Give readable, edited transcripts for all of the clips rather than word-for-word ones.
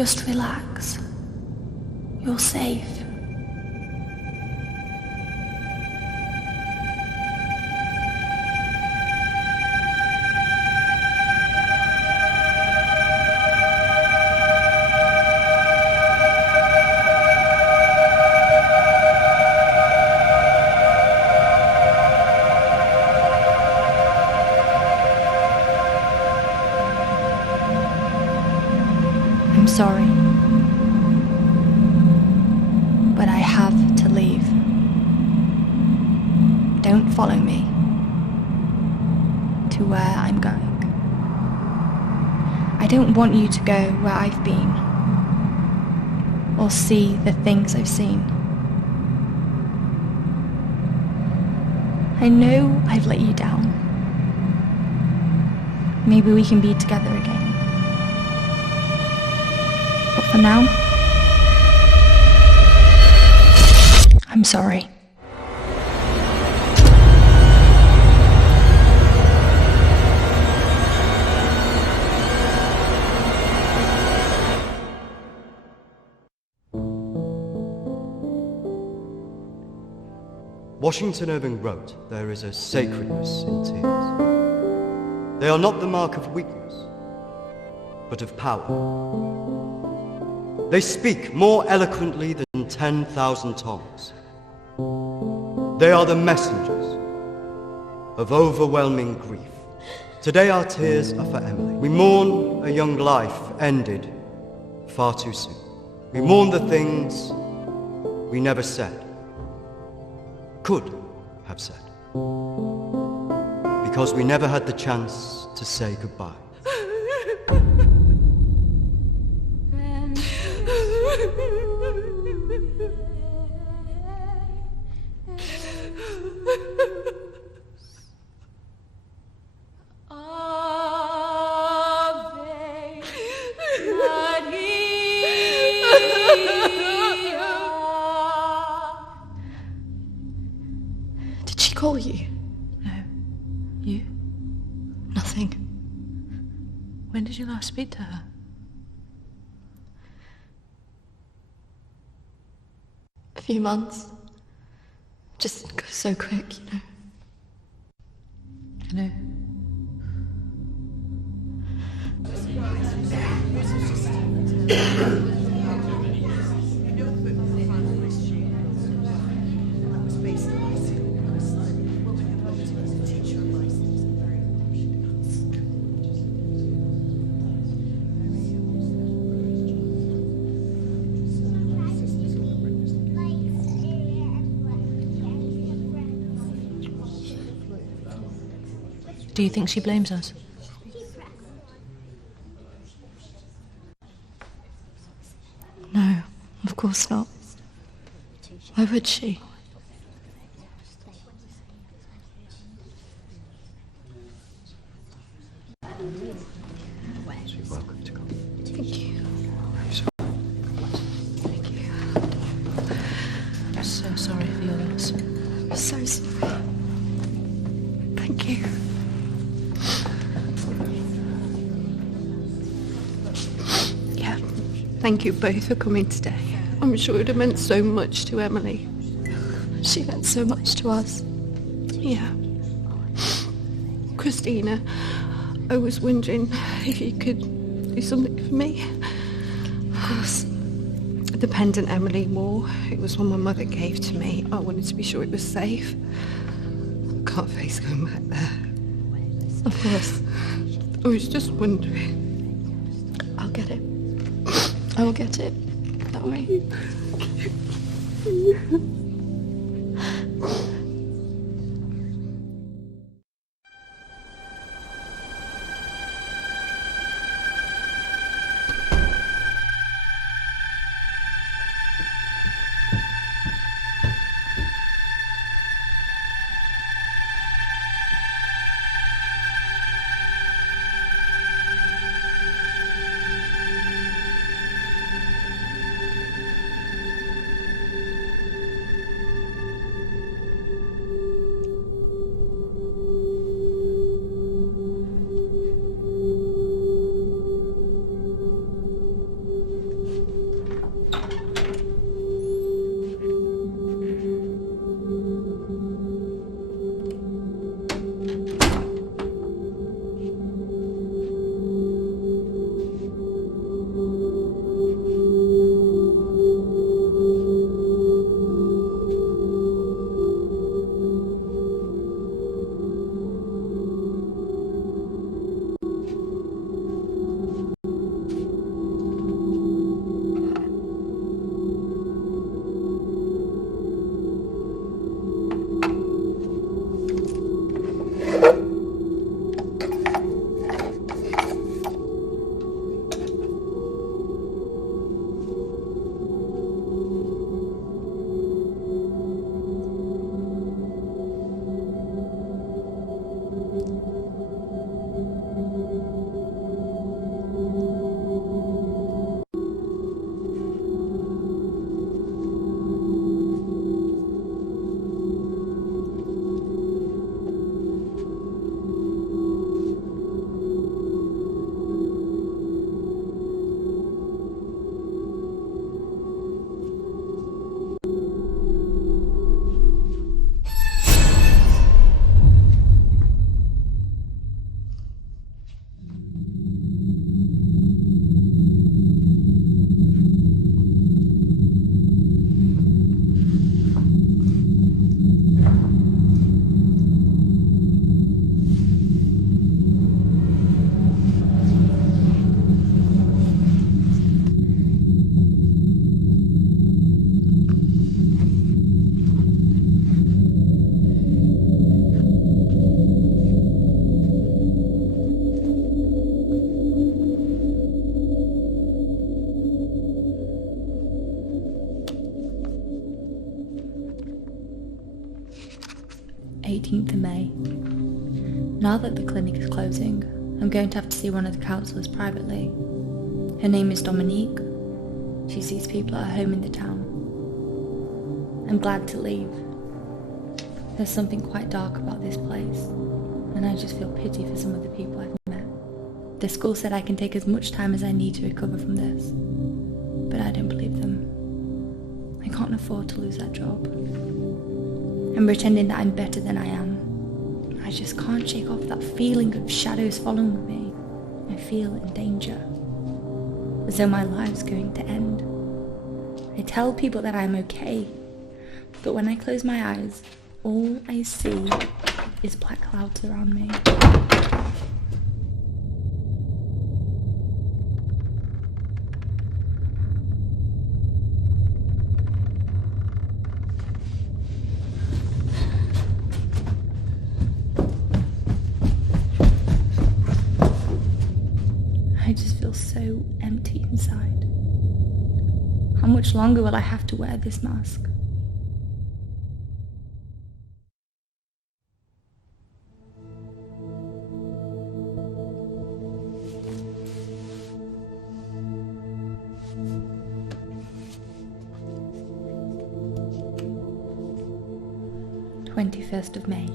Just relax. You're safe. I'm sorry, but I have to leave. Don't follow me to where I'm going. I don't want you to go where I've been or see the things I've seen. I know I've let you down. Maybe we can be together again. But for now, I'm sorry. Washington Irving wrote, "There is a sacredness in tears. They are not the mark of weakness, but of power. They speak more eloquently than 10,000 tongues. They are the messengers of overwhelming grief. Today our tears are for Emily. We mourn a young life ended far too soon. We mourn the things we never said, could have said, because we never had the chance to say goodbye. Did she call you? No. You? Nothing. When did you last speak to her? A few months. Just goes so quick, you know. I know. Do you think she blames us? No, of course not. Why would she? You're welcome to come. Thank you. Thank you. I'm so sorry for your loss. I'm so sorry. Thank you. Yeah, thank you both for coming today. I'm sure it would have meant so much to Emily. She meant so much to us. Yeah. Christina, I was wondering if you could do something for me. Of course. The pendant Emily wore, it was one my mother gave to me. I wanted to be sure it was safe. I can't face going back there. Of course. I was just wondering. I'll get it. I will get it. Don't worry. 18th of May. Now that the clinic is closing, I'm going to have to see one of the counsellors privately. Her name is Dominique. She sees people at her home in the town. I'm glad to leave. There's something quite dark about this place, and I just feel pity for some of the people I've met. The school said I can take as much time as I need to recover from this, but I don't believe them. I can't afford to lose that job. I'm pretending that I'm better than I am. I just can't shake off that feeling of shadows following me. I feel in danger, as though my life's going to end. I tell people that I'm okay, but when I close my eyes, all I see is black clouds around me. I just feel so empty inside. How much longer will I have to wear this mask? of May.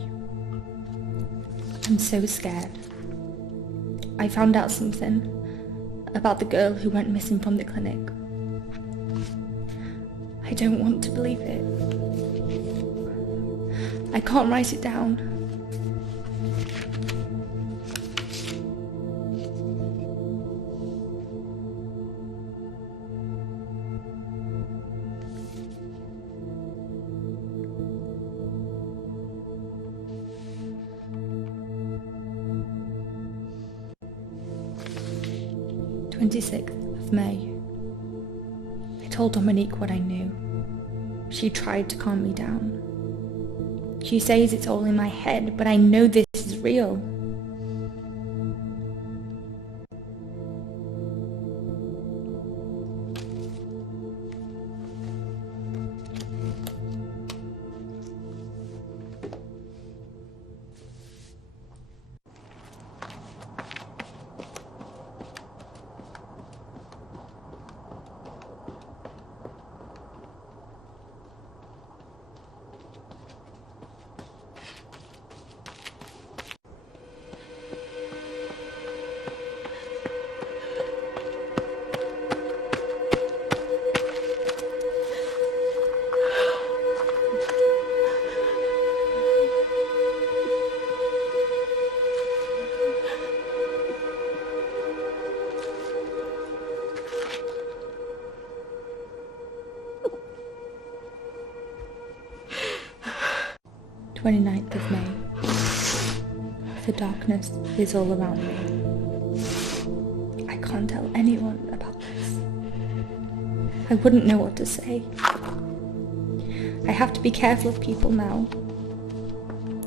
I'm so scared. I found out something about the girl who went missing from the clinic. I don't want to believe it. I can't write it down. of May. I told Dominique what I knew. She tried to calm me down. She says it's all in my head, but I know this is real. Of May. The darkness is all around me. I can't tell anyone about this. I wouldn't know what to say. I have to be careful of people now.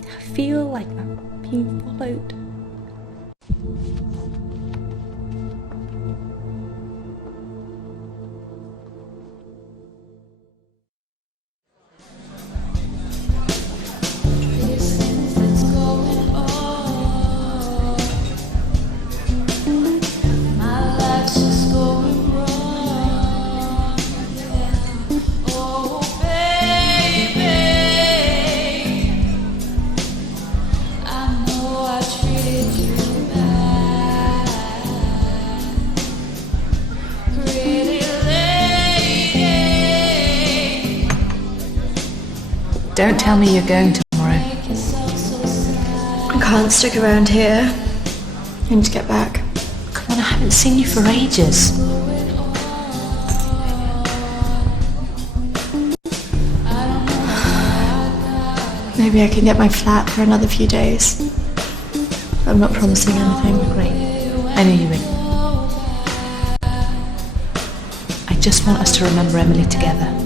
I feel like I'm being followed. Don't tell me you're going tomorrow. I can't stick around here. I need to get back. Come on, I haven't seen you for ages. Maybe I can get my flat for another few days. I'm not promising anything. Great. I knew you would. I just want us to remember Emily together.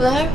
Hello?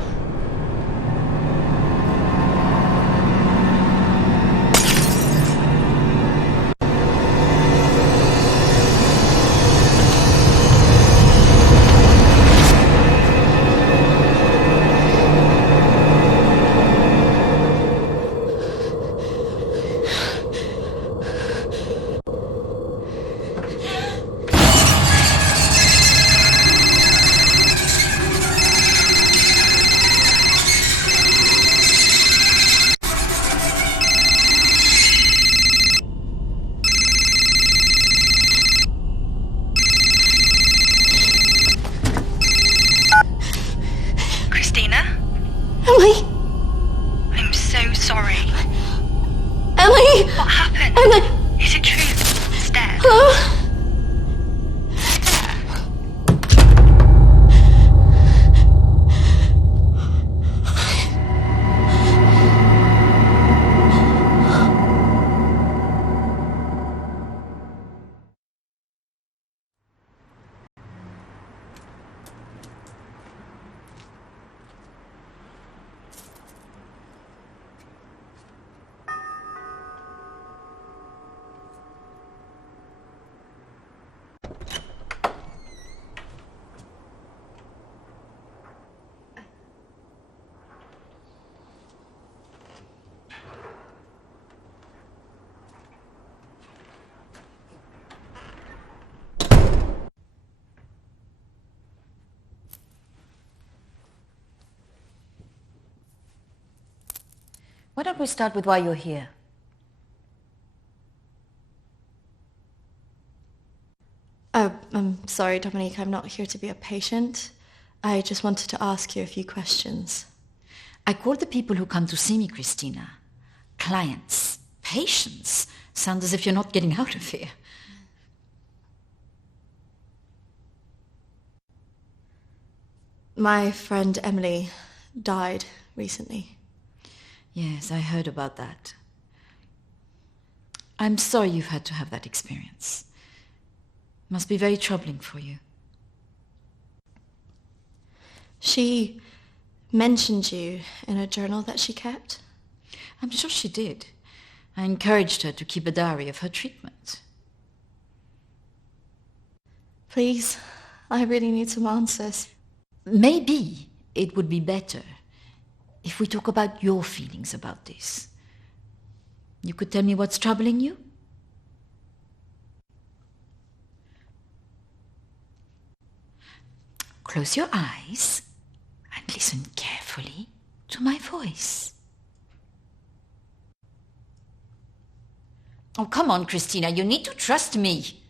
Christina? Emily! I'm so sorry. Emily! What happened? Emily! Is it true? It's dead. Hello? Why don't we start with why you're here? I'm sorry, Dominique, I'm not here to be a patient. I just wanted to ask you a few questions. I call the people who come to see me, Christina, clients. Patients sound as if you're not getting out of here. My friend Emily died recently. Yes, I heard about that. I'm sorry you've had to have that experience. Must be very troubling for you. She mentioned you in a journal that she kept. I'm sure she did. I encouraged her to keep a diary of her treatment. Please, I really need some answers. Maybe it would be better if we talk about your feelings about this. You could tell me what's troubling you? Close your eyes and listen carefully to my voice. Oh, come on, Christina, you need to trust me.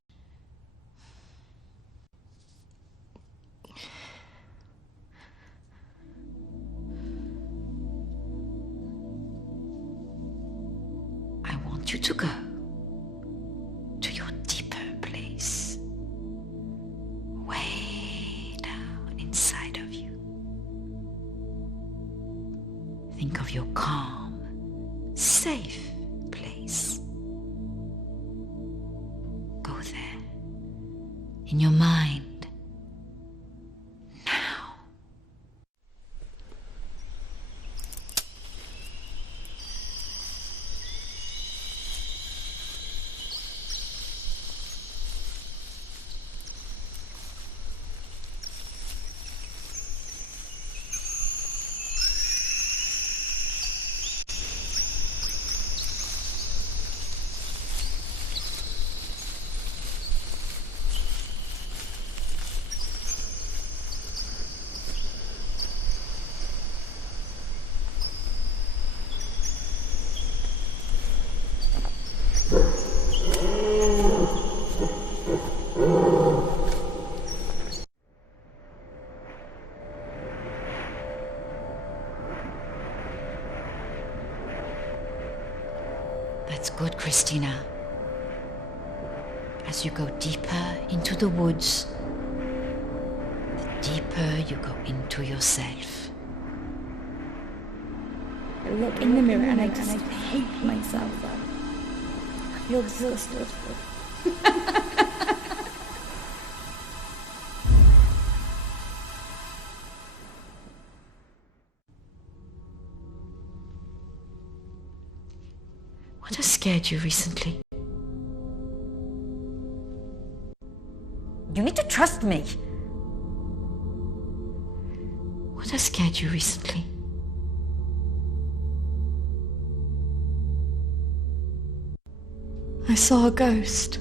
I want you to go to your deeper place, way down inside of you. Think of your calm, safe place. Go there, in your mind, now. That's good, Christina. As you go deeper into the woods, the deeper you go into yourself. I look in the mirror and I just hate myself. I feel disgusted. What has scared you recently? You need to trust me. What has scared you recently? I saw a ghost.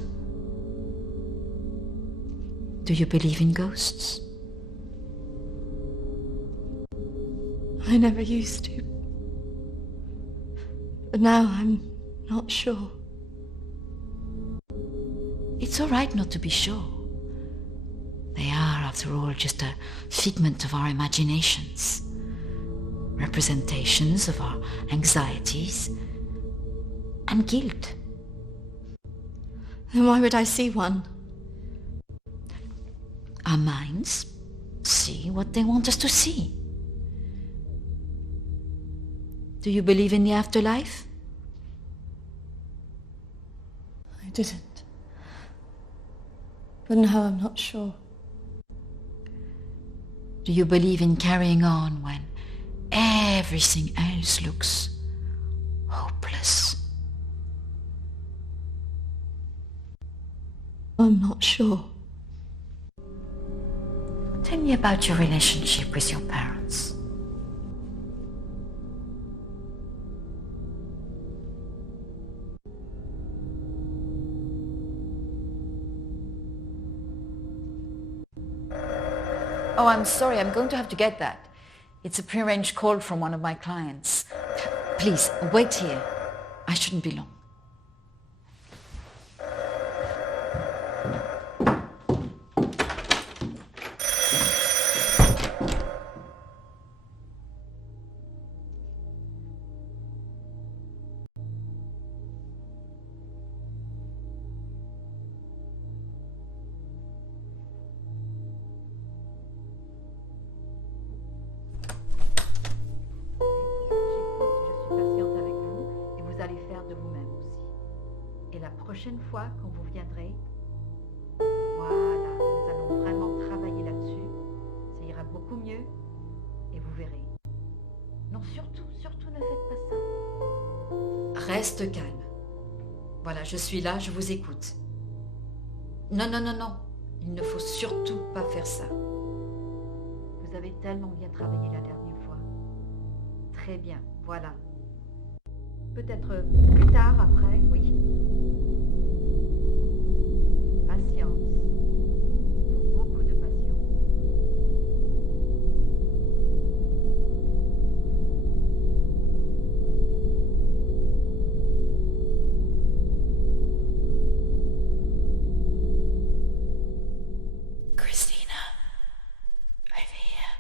Do you believe in ghosts? I never used to. But now I'm not sure. It's all right not to be sure. They are, after all, just a figment of our imaginations. Representations of our anxieties and guilt. Then why would I see one? Our minds see what they want us to see. Do you believe in the afterlife? I didn't. But now I'm not sure. Do you believe in carrying on when everything else looks hopeless? I'm not sure. Tell me about your relationship with your parents. Oh, I'm sorry, I'm going to have to get that. It's a prearranged call from one of my clients. Please, wait here. I shouldn't be long. Prochaine fois quand vous viendrez, voilà, nous allons vraiment travailler là-dessus. Ça ira beaucoup mieux et vous verrez. Non, surtout ne faites pas ça. Reste calme. Voilà, je suis là, je vous écoute. Non, il ne faut surtout pas faire ça. Vous avez tellement bien travaillé la dernière fois. Très bien, voilà. Peut-être plus tard, après, oui. Patience. Beaucoup de patience. Christina, over here.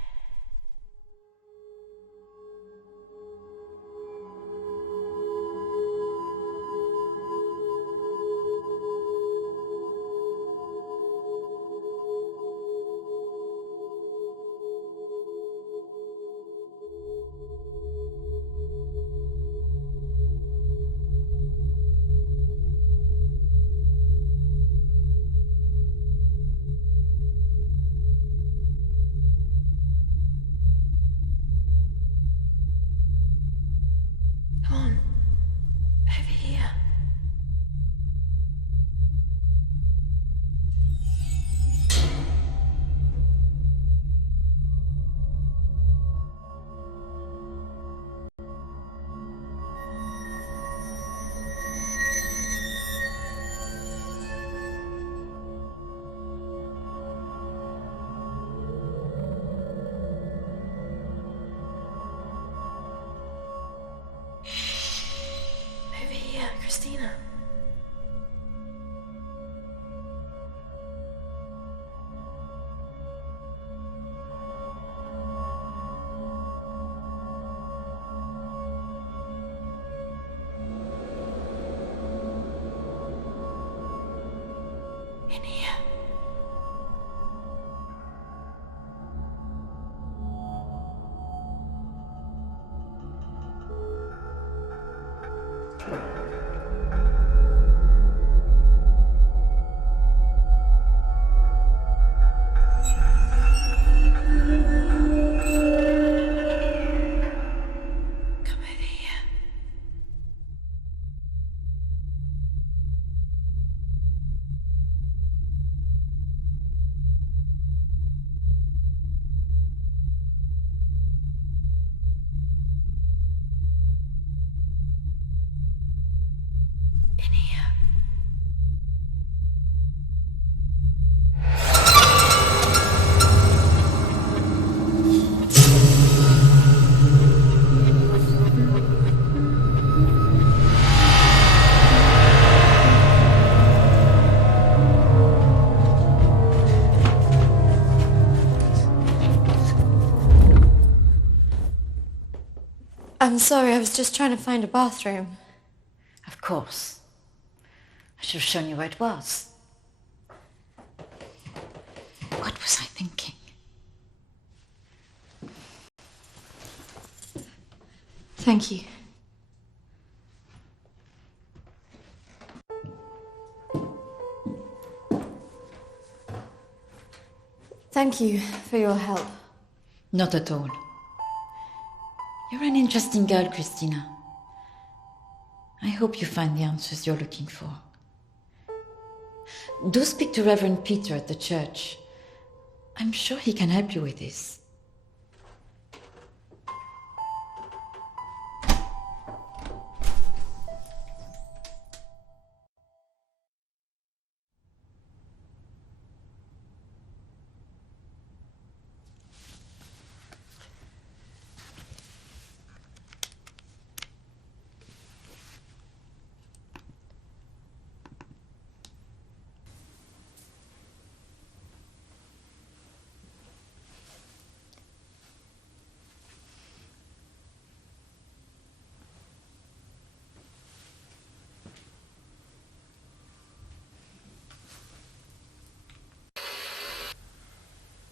Come on, over here. Over here, Christina. In here. I'm sorry, I was just trying to find a bathroom. Of course. I should have shown you where it was. What was I thinking? Thank you. Thank you for your help. Not at all. You're an interesting girl, Christina. I hope you find the answers you're looking for. Do speak to Reverend Peter at the church. I'm sure he can help you with this.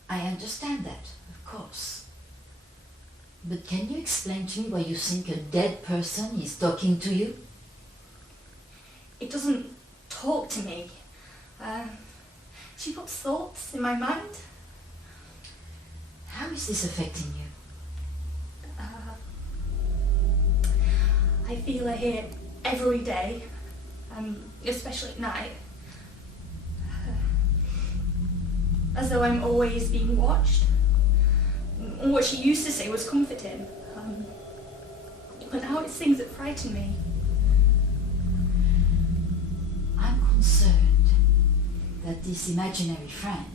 I understand that, of course. But can you explain to me why you think a dead person is talking to you? It doesn't talk to me. She puts thoughts in my mind. How is this affecting you? I feel her here every day, especially at night. As though I'm always being watched. What she used to say was comforting. But now it's things that frighten me. I'm concerned that this imaginary friend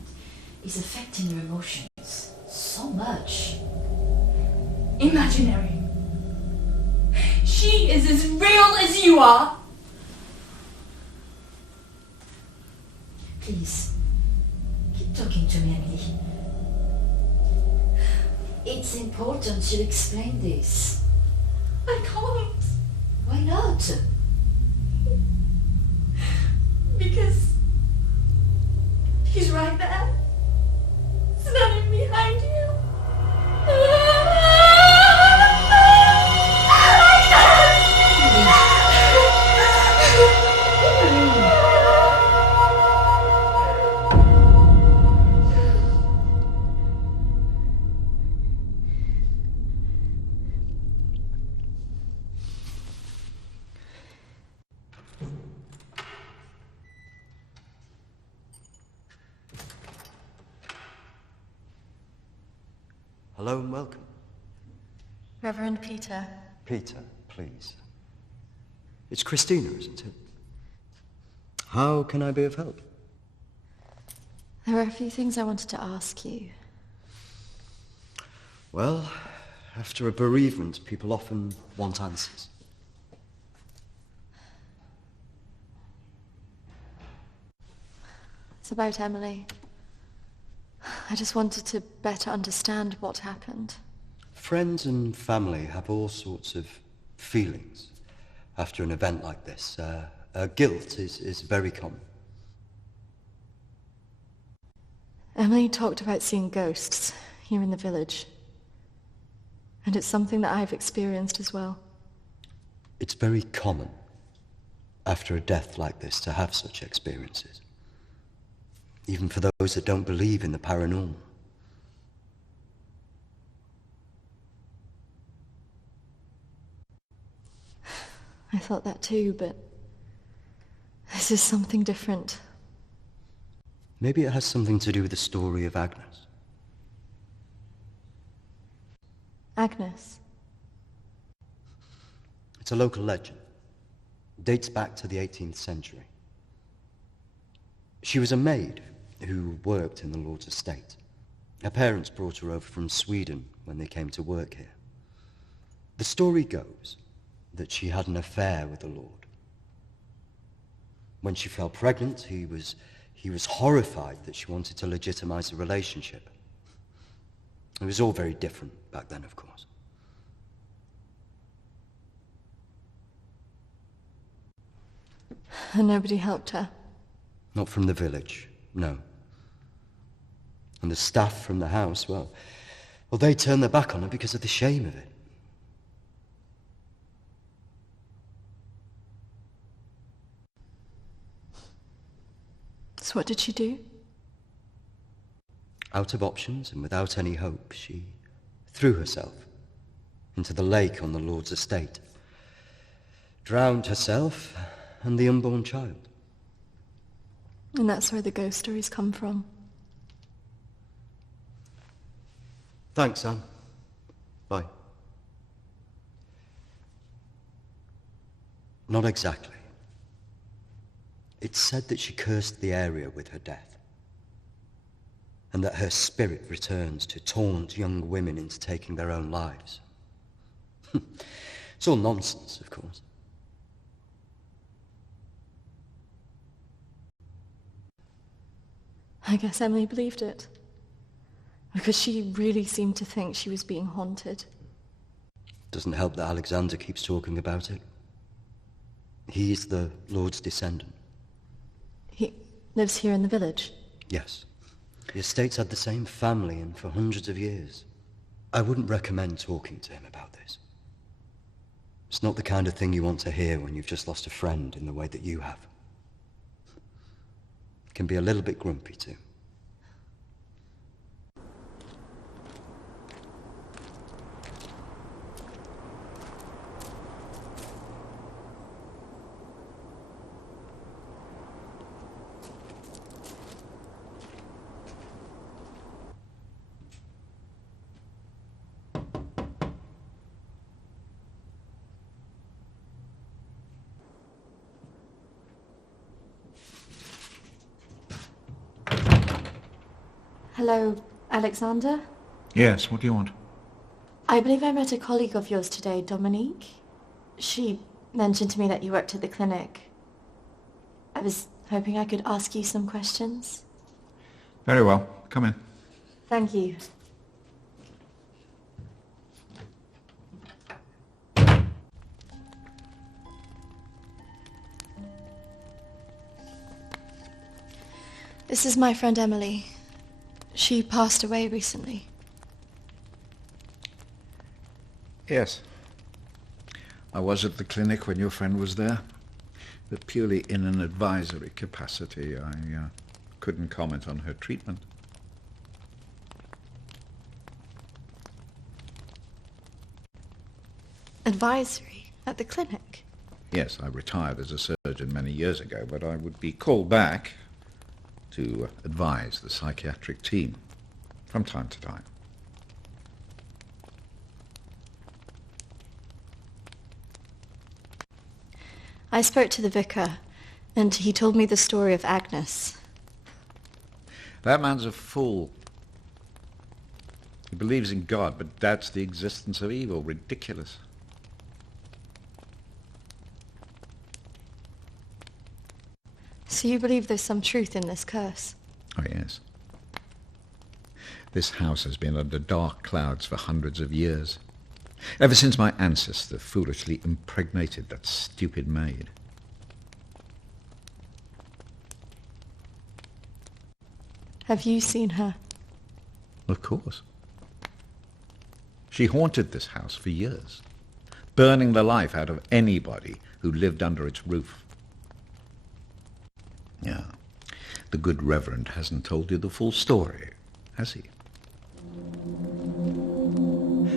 is affecting your emotions so much. Imaginary. She is as real as you are. Please, keep talking to me, Emily. It's important you explain this. I can't. Why not? Because she's right there, standing behind you. Hello and welcome. Reverend Peter. Peter, please. It's Christina, isn't it? How can I be of help? There were a few things I wanted to ask you. Well, after a bereavement, people often want answers. It's about Emily. I just wanted to better understand what happened. Friends and family have all sorts of feelings after an event like this. Guilt is very common. Emily talked about seeing ghosts here in the village. And it's something that I've experienced as well. It's very common after a death like this to have such experiences. Even for those that don't believe in the paranormal. I thought that too, but this is something different. Maybe it has something to do with the story of Agnes. Agnes. It's a local legend. It dates back to the 18th century. She was a maid who worked in the Lord's estate. Her parents brought her over from Sweden when they came to work here. The story goes that she had an affair with the Lord. When she fell pregnant, he was horrified that she wanted to legitimize the relationship. It was all very different back then, of course. And nobody helped her? Not from the village, no. And the staff from the house, well, they turned their back on her because of the shame of it. So what did she do? Out of options and without any hope, she threw herself into the lake on the Lord's estate, drowned herself and the unborn child. And that's where the ghost stories come from. Thanks, Anne. Bye. Not exactly. It's said that she cursed the area with her death, and that her spirit returns to taunt young women into taking their own lives. It's all nonsense, of course. I guess Emily believed it. Because she really seemed to think she was being haunted. Doesn't help that Alexander keeps talking about it. He's the Lord's descendant. He lives here in the village? Yes. The estate's had the same family and for hundreds of years. I wouldn't recommend talking to him about this. It's not the kind of thing you want to hear when you've just lost a friend in the way that you have. Can be a little bit grumpy too. Hello, Alexander? Yes, what do you want? I believe I met a colleague of yours today, Dominique. She mentioned to me that you worked at the clinic. I was hoping I could ask you some questions. Very well. Come in. Thank you. This is my friend Emily. She passed away recently. Yes. I was at the clinic when your friend was there, but purely in an advisory capacity. I couldn't comment on her treatment. Advisory? At the clinic? Yes, I retired as a surgeon many years ago, but I would be called back to advise the psychiatric team from time to time. I spoke to the vicar, and he told me the story of Agnes. That man's a fool. He believes in God, but doubts the existence of evil. Ridiculous. So you believe there's some truth in this curse? Oh, yes. This house has been under dark clouds for hundreds of years. Ever since my ancestor foolishly impregnated that stupid maid. Have you seen her? Of course. She haunted this house for years, burning the life out of anybody who lived under its roof. Yeah, the good Reverend hasn't told you the full story, has he?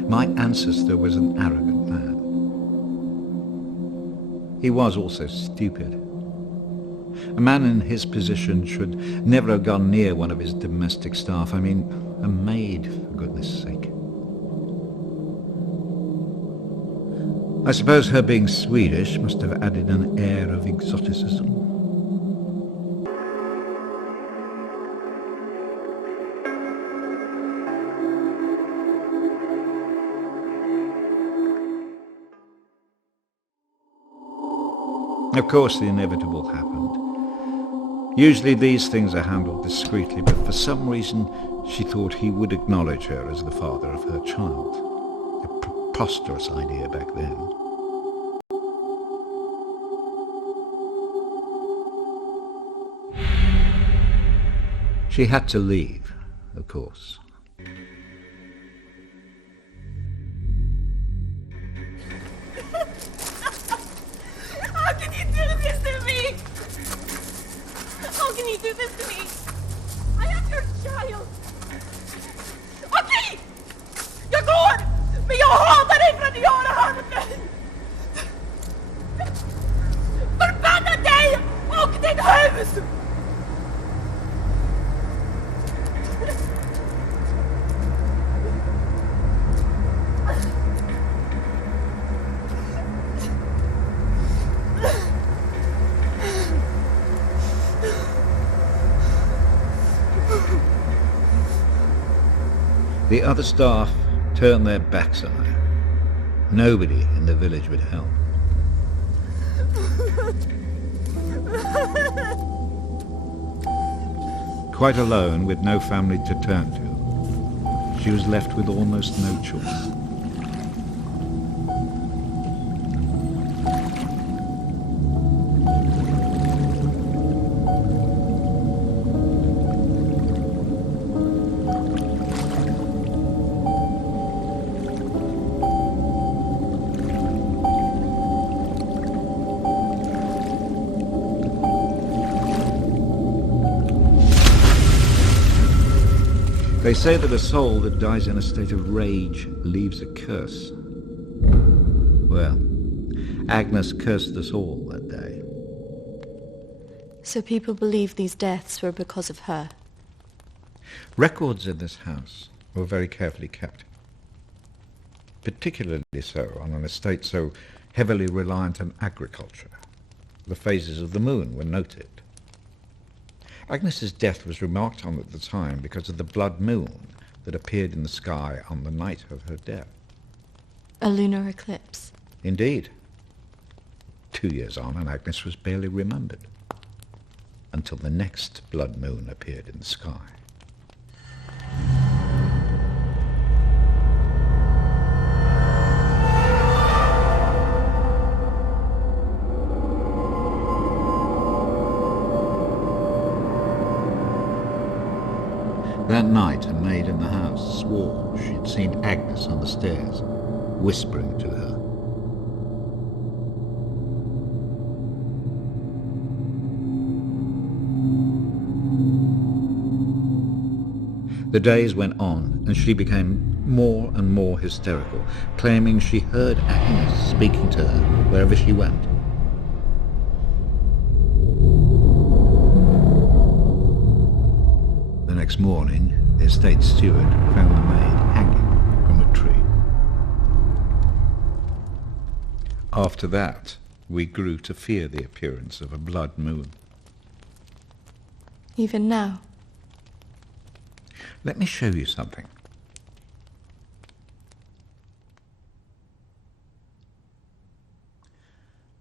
My ancestor was an arrogant man. He was also stupid. A man in his position should never have gone near one of his domestic staff. I mean, a maid, for goodness sake. I suppose her being Swedish must have added an air of exoticism. Of course, the inevitable happened. Usually these things are handled discreetly, but for some reason she thought he would acknowledge her as the father of her child. A preposterous idea back then. She had to leave, of course. How can you do this to me? How can you do this to me? I am your child. Okej! Jag går! Men jag hatar dig för att göra han mig! Förbanna dig och ditt hus! The other staff turned their backs on her. Nobody in the village would help. Quite alone, with no family to turn to, she was left with almost no choice. They say that a soul that dies in a state of rage leaves a curse. Well, Agnes cursed us all that day. So people believe these deaths were because of her. Records in this house were very carefully kept. Particularly so on an estate so heavily reliant on agriculture. The phases of the moon were noted. Agnes's death was remarked on at the time because of the blood moon that appeared in the sky on the night of her death. A lunar eclipse. Indeed. 2 years on, and Agnes was barely remembered, until the next blood moon appeared in the sky. That night, a maid in the house swore she'd seen Agnes on the stairs, whispering to her. The days went on, and she became more and more hysterical, claiming she heard Agnes speaking to her wherever she went. The next morning, the estate steward found the maid hanging from a tree. After that, we grew to fear the appearance of a blood moon. Even now? Let me show you something.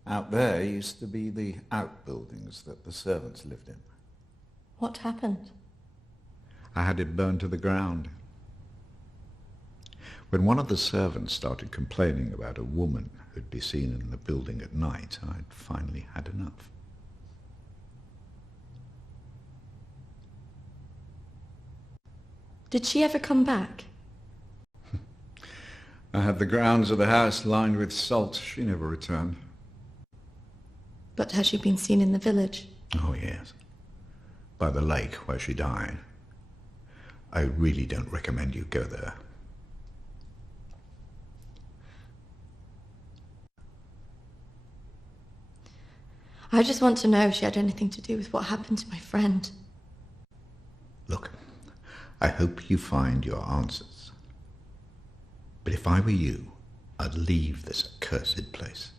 Out there used to be the outbuildings that the servants lived in. What happened? I had it burned to the ground. When one of the servants started complaining about a woman who'd be seen in the building at night, I'd finally had enough. Did she ever come back? I had the grounds of the house lined with salt. She never returned. But has she been seen in the village? Oh, yes. By the lake where she died. I really don't recommend you go there. I just want to know if she had anything to do with what happened to my friend. Look, I hope you find your answers. But if I were you, I'd leave this accursed place.